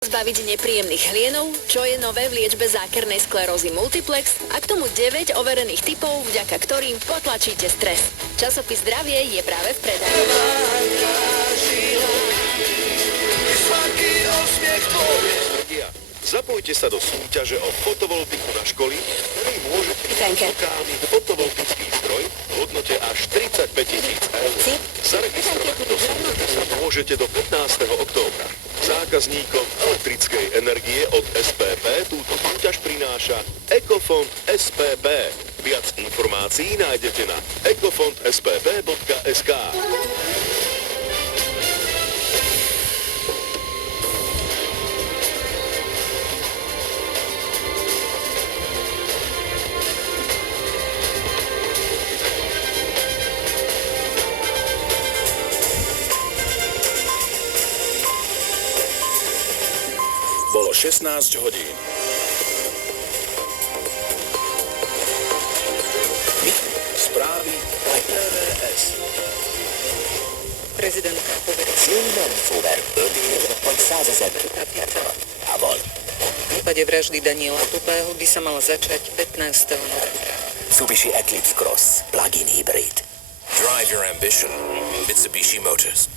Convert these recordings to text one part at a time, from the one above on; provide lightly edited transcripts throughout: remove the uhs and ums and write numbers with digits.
Zbaviť nepríjemných hlienov, čo je nové v liečbe zákernej sklerózy multiplex a k tomu 9 overených typov, vďaka ktorým potlačíte stres. Časopis Zdravie je práve v predaji. Zapojte sa do súťaže o fotovoltiku na školy, ktorý môžete lokálny fotovoltický stroj v hodnote až 35 000 eur. Zaregistrovať do súťaže sa môžete do 15. októbra. Zákazníkom elektrickej energie od SPP túto súťaž prináša Ecofond SPP. Viac informácií nájdete na ecofondspp.sk. Bolo 16 hodín. Správy RVS. Prezidentka poverí. Silman fúver 5 évre vagy 100 000 fiatalon. Avol. V prípade vraždy Daniela Tupého by sa mala začať 15. novembra. Mitsubishi Eclipse Cross Plug-in Hybrid. Drive your ambition. Mitsubishi Motors.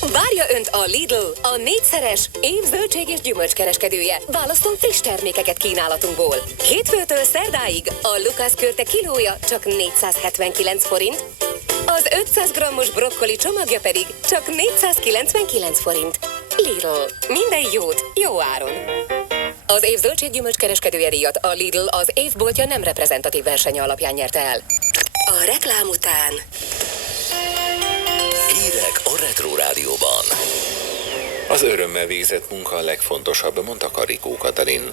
Várja Önt a Lidl, a 4-szeres év zöldség és gyümölcskereskedője. Választunk friss termékeket kínálatunkból. Hétfőtől szerdáig a Lukasz körte kilója csak 479 forint, az 500 grammos brokkoli csomagja pedig csak 499 forint. Lidl, minden jót, jó áron. Az év zöldséggyümölcskereskedője díjat a Lidl az évboltja nem reprezentatív versenye alapján nyerte el. A reklám után... Hírek a Retro Rádióban. Az örömmel végzett munka a legfontosabb, mondta Karikó Katalin.